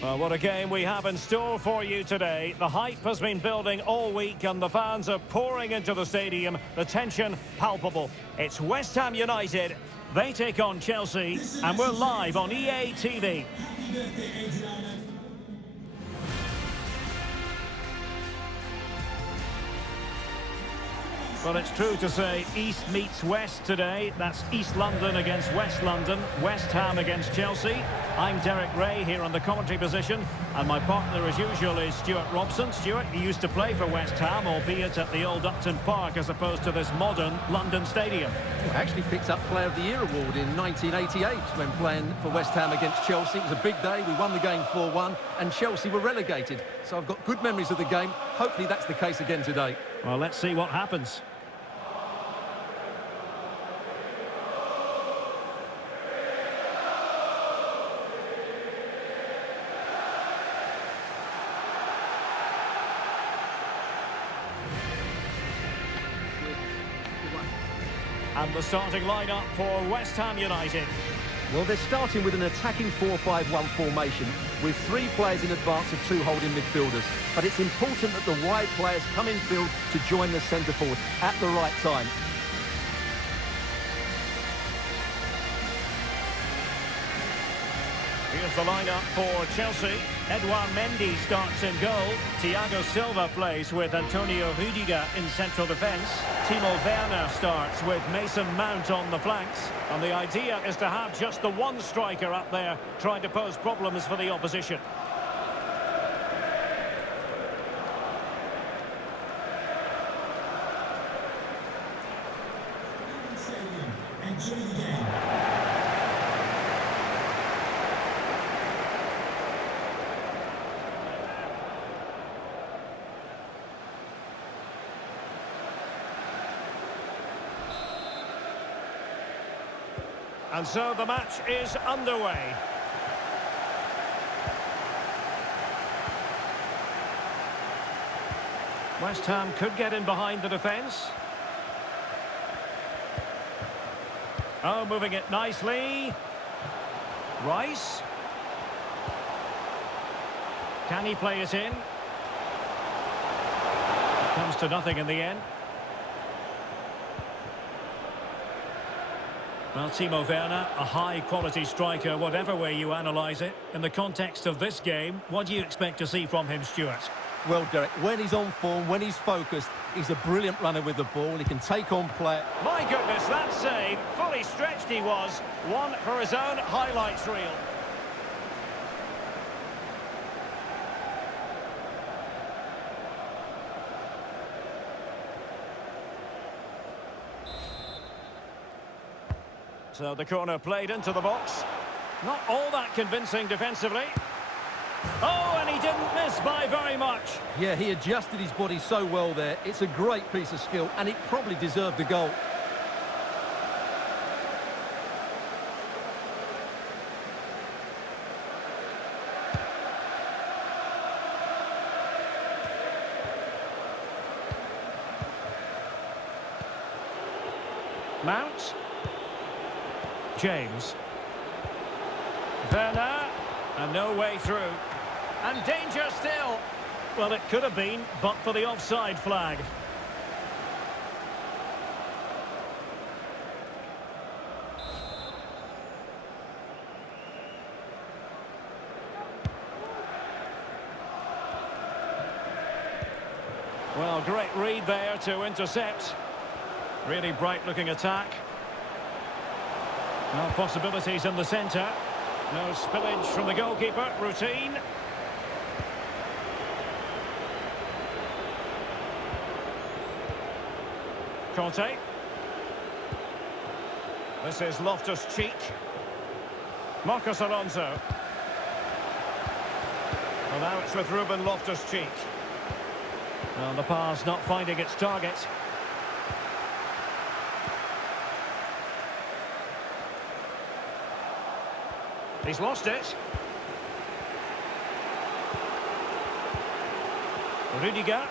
Well, what a game we have in store for you today. The hype has been building all week and the fans are pouring into the stadium. The tension palpable. It's West Ham United. They take on Chelsea and we're live on EA TV. Well, it's true to say East meets West today. That's East London against West London, West Ham against Chelsea. I'm Derek Ray here on the commentary position, and my partner as usual is Stuart Robson. Stuart, you used to play for West Ham, albeit at the old Upton Park as opposed to this modern London stadium. I actually picked up Player of the Year award in 1988 when playing for West Ham against Chelsea. It was a big day. We won the game 4-1 and Chelsea were relegated. So I've got good memories of the game. Hopefully that's the case again today. Well, let's see what happens. And the starting lineup for West Ham United. Well, they're starting with an attacking 4-5-1 formation with 3 players in advance of 2 holding midfielders. But it's important that the wide players come in field to join the centre forward at the right time. Here's the lineup for Chelsea. Edouard Mendy starts in goal. Thiago Silva plays with Antonio Rudiger in central defence. Timo Werner starts with Mason Mount on the flanks. And the idea is to have just the one striker up there trying to pose problems for the opposition. Enjoy the game. And so the match is underway. West Ham could get in behind the defence. Oh, moving it nicely. Rice. Can he play it in? It comes to nothing in the end. Well, Timo Werner, a high-quality striker, whatever way you analyse it. In the context of this game, what do you expect to see from him, Stuart? Well, Derek, when he's on form, when he's focused, he's a brilliant runner with the ball. He can take on play. My goodness, that save, fully stretched he was. One for his own highlights reel. So the corner played into the box. Not all that convincing defensively. Oh, and he didn't miss by very much. Yeah, he adjusted his body so well there. It's a great piece of skill, and it probably deserved the goal. Mount. James. Werner. And no way through. And danger still. Well, it could have been, but for the offside flag. Well, great read there to intercept. Really bright-looking attack. Well, possibilities in the centre. No spillage from the goalkeeper. Routine. Conte. This is Loftus-Cheek. Marcos Alonso. Well, now it's with Ruben Loftus-Cheek. Well, the pass not finding its target. He's lost it. Rudiger.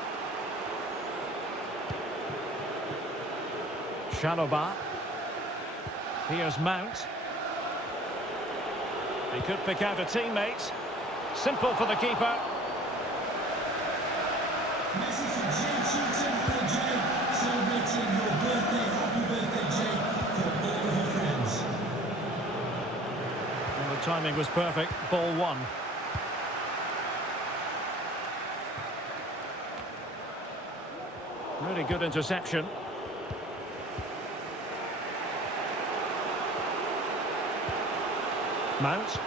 Chalobah. Here's Mount. He could pick out a teammate. Simple for the keeper. Message from Jay, celebrating your birthday. Happy birthday, Jay, for all of your friends. Well, the timing was perfect. Ball one. Really good interception. Mount.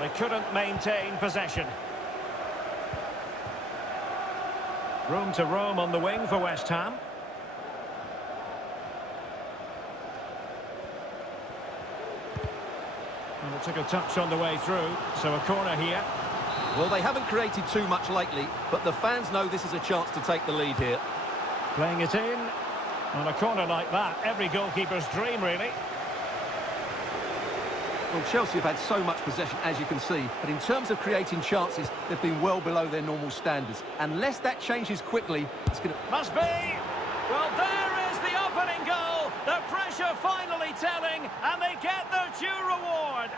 They couldn't maintain possession. Room to roam on the wing for West Ham. And it took a touch on the way through, so a corner here. Well, they haven't created too much lately, but the fans know this is a chance to take the lead here. Playing it in. On a corner like that, every goalkeeper's dream, really. Well, Chelsea have had so much possession, as you can see, but in terms of creating chances, they've been well below their normal standards. Unless that changes quickly, it's going to... Must be! Well, there is the opening goal! The pressure finally telling, and they get their due reward!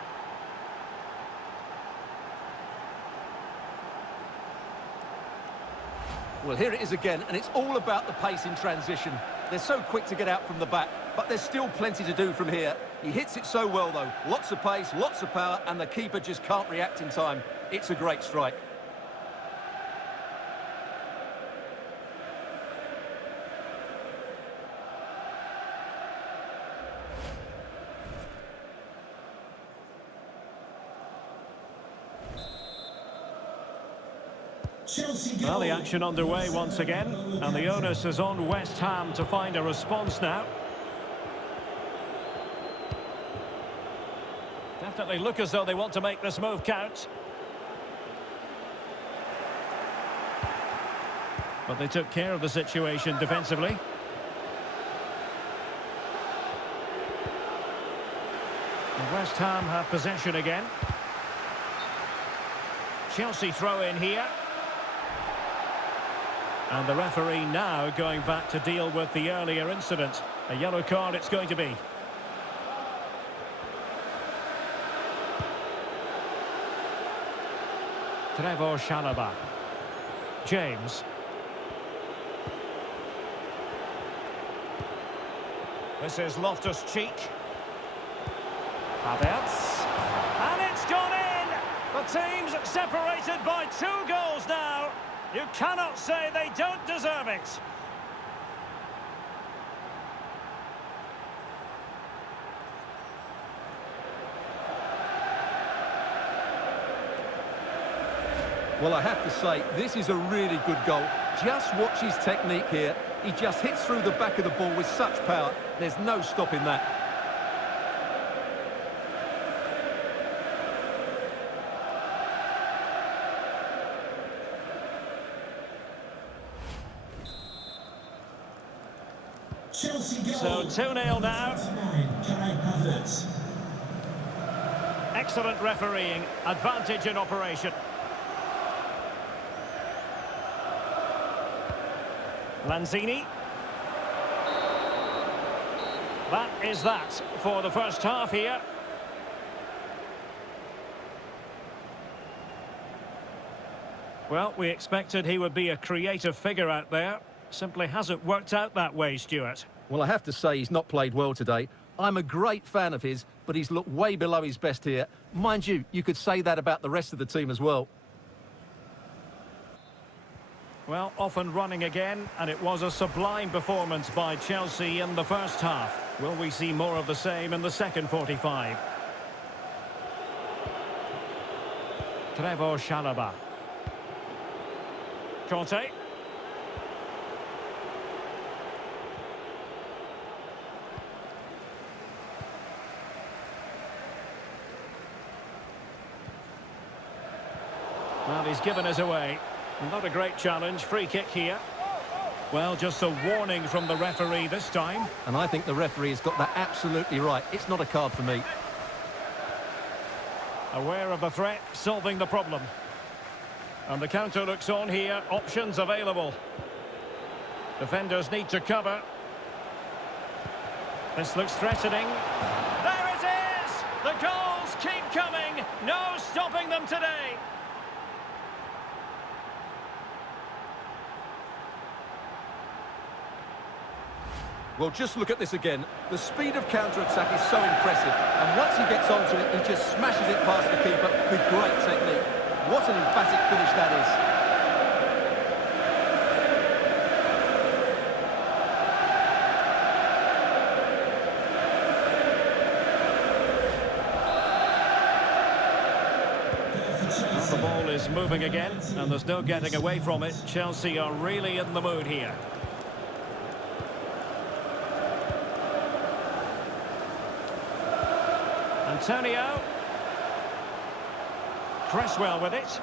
Well, here it is again, and it's all about the pace in transition. They're so quick to get out from the back, but there's still plenty to do from here. He hits it so well, though. Lots of pace, lots of power, and the keeper just can't react in time. It's a great strike. Well, the action underway once again, and the onus is on West Ham to find a response now. Definitely look as though they want to make this move count. But they took care of the situation defensively. And West Ham have possession again. Chelsea throw in here. And the referee now going back to deal with the earlier incident. A yellow card it's going to be. Trevor Chalobah. James. This is Loftus-Cheek. Havertz. And it's gone in! The team's separated by 2 goals now. You cannot say they don't deserve it. Well, I have to say, this is a really good goal. Just watch his technique here. He just hits through the back of the ball with such power. There's no stopping that. So 2-0 now. Excellent refereeing, advantage in operation. Lanzini. That is that for the first half here. Well, we expected he would be a creative figure out there. Simply hasn't worked out that way, Stuart. Well, I have to say he's not played well today. I'm a great fan of his, but he's looked way below his best here. Mind you, you could say that about the rest of the team as well. Well, off and running again, and it was a sublime performance by Chelsea in the first half. Will we see more of the same in the second 45? Trevor Chalobah. Conte. Well, he's given us away. Not a great challenge. Free kick here. Well, just a warning from the referee this time. And I think the referee has got that absolutely right. It's not a card for me. Aware of the threat, solving the problem. And the counter looks on here. Options available. Defenders need to cover. This looks threatening. There it The goals keep coming. No stopping them today. Well, just look at this again. The speed of counter-attack is so impressive. And once he gets onto it, he just smashes it past the keeper with great technique. What an emphatic finish that is. The ball is moving again, and there's no getting away from it. Chelsea are really in the mood here. Antonio. Cresswell with it.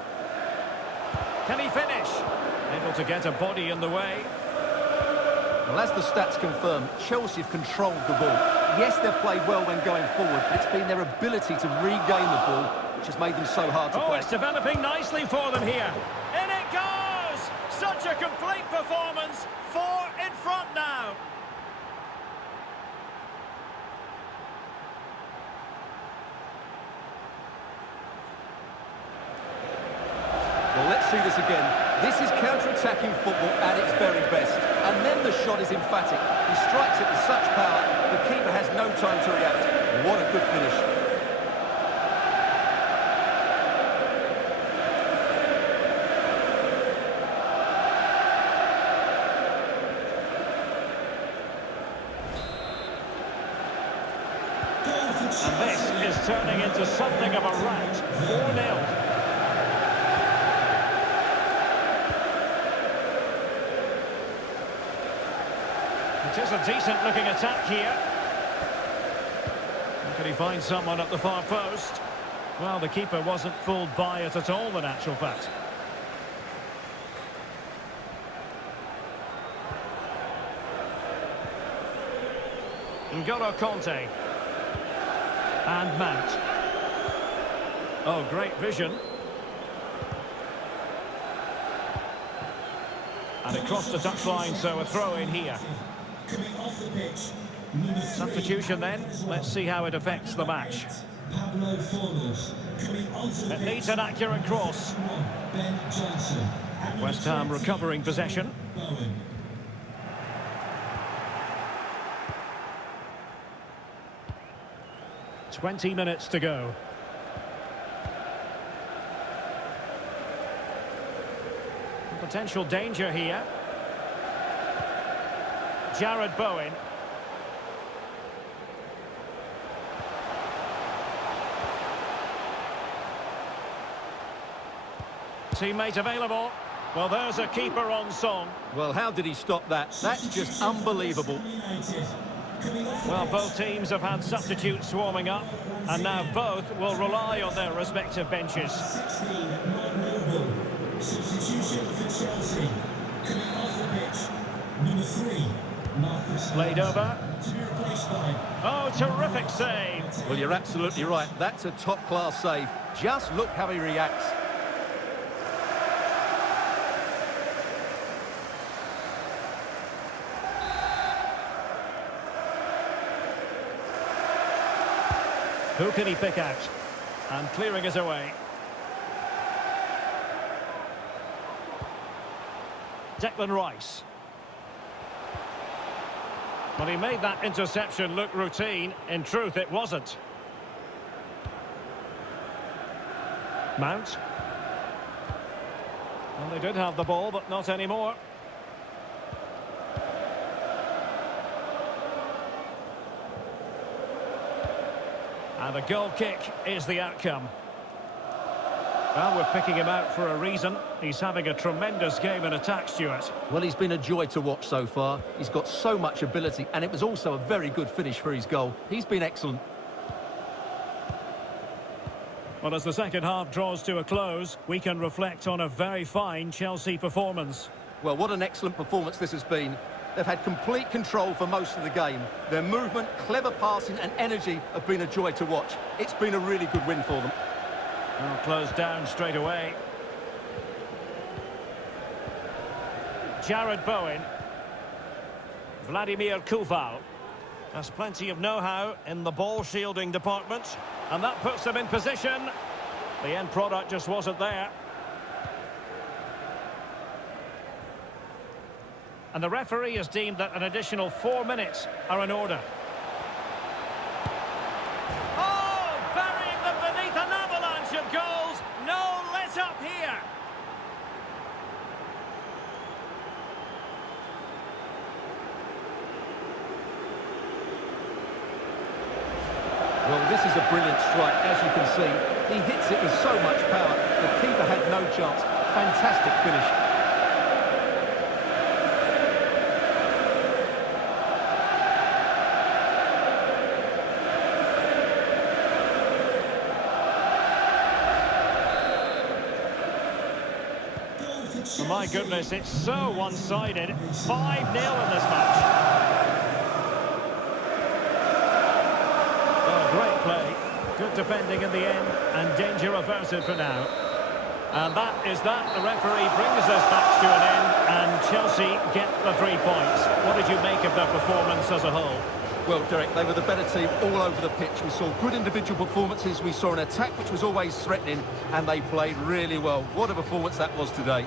Can he finish? Able to get a body in the way. Well, as the stats confirm, Chelsea have controlled the ball. Yes, they've played well when going forward, but it's been their ability to regain the ball which has made them so hard to play. It's developing nicely for them here. In it goes! Such a complete performance. 4 in front now. Well, let's see this again. This is counter-attacking football at its very best. And then the shot is emphatic. He strikes it with such power, the keeper has no time to react. What a good finish. And this is turning into something of a rout. 4-0. It is a decent-looking attack here. Can he find someone at the far post? Well, the keeper wasn't fooled by it at all, in actual fact. N'Golo Kanté. And Mount. Oh, great vision. And it crossed the touchline, so a throw in here. Coming off the pitch, number 3. Substitution then. Let's see how it affects the match. Pablo Fornals. Coming onto the It pitch, needs an accurate cross. Ben Johnson. And West Ham number 20, recovering possession. Bowen. .20 minutes to go. Potential danger here. Jared Bowen. Teammate available. Well, there's a keeper on song. Well, how did he stop that? That's just unbelievable. Well, both teams have had substitutes swarming up, and now both will rely on their respective benches. 16, Mark Noble. Substitution for Chelsea. Coming off the pitch, number 3, Marcus. Played over. To be replaced by. Oh, terrific save. Well, you're absolutely right. That's a top-class save. Just look how he reacts. Who can he pick out? And clearing it away. Declan Rice. Well, he made that interception look routine. In truth, it wasn't. Mount. Well, they did have the ball, but not anymore. And the goal kick is the outcome. Well, we're picking him out for a reason. He's having a tremendous game in attack, Stuart. Well, he's been a joy to watch so far. He's got so much ability, and it was also a very good finish for his goal. He's been excellent. Well, as the second half draws to a close, we can reflect on a very fine Chelsea performance. Well, what an excellent performance this has been. They've had complete control for most of the game. Their movement, clever passing and energy have been a joy to watch. It's been a really good win for them. Well, closed down straight away. Jared Bowen. Vladimir Koval. Has plenty of know-how in the ball shielding department. And that puts them in position. The end product just wasn't there. And the referee has deemed that an additional 4 minutes are in order. Oh, burying them beneath an avalanche of goals. No let up here. Well, this is a brilliant strike, as you can see. He hits it with so much power. The keeper had no chance. Fantastic finish. Oh my goodness, it's so one-sided. 5-0 in this match. Oh, great play. Good defending in the end, and danger averted for now. And that is that. The referee brings this match to an end, and Chelsea get the 3 points. What did you make of their performance as a whole? Well, Derek, they were the better team all over the pitch. We saw good individual performances. We saw an attack which was always threatening, and they played really well. What a performance that was today.